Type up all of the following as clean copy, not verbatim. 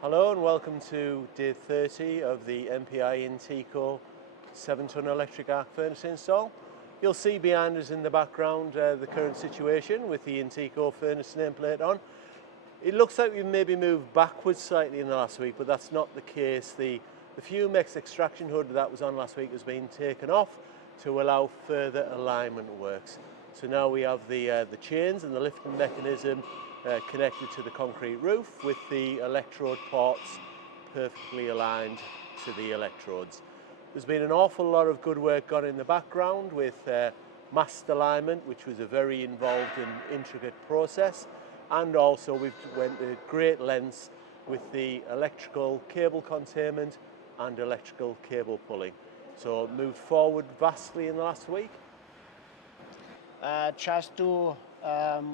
Hello and welcome to day 30 of the MPI Intico 7-tonne electric arc furnace install. You'll see behind us in the background the current situation with the Intico furnace nameplate on. It looks like we've maybe moved backwards slightly in the last week, but that's not the case. The fume-X extraction hood that was on last week has been taken off to allow further alignment works. So now we have the chains and the lifting mechanism connected to the concrete roof with the electrode ports perfectly aligned to the electrodes. There's been an awful lot of good work gone in the background with mast alignment, which was a very involved and intricate process, and also we've went to great lengths with the electrical cable containment and electrical cable pulling. So moved forward vastly in the last week. Just to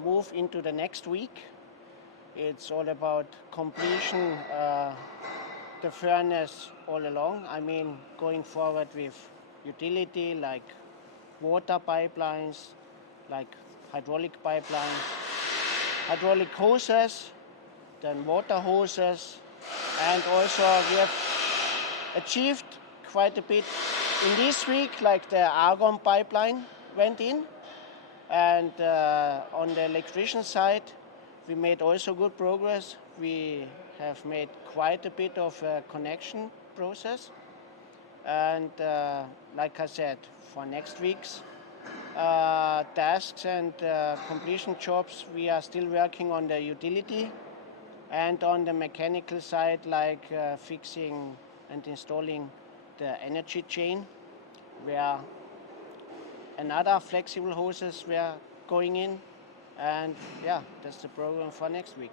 move into the next week. It's all about completion the furnace all along. I mean, going forward with utility like water pipelines, like hydraulic pipelines, hydraulic hoses, then water hoses, and also we have achieved quite a bit in this week, like the argon pipeline went in. And on the electrician side, we made also good progress. We have made quite a bit of a connection process. And like I said, for next week's tasks and completion jobs, we are still working on the utility and on the mechanical side, like fixing and installing the energy chain, where another flexible hoses were going in, and yeah, that's the program for next week.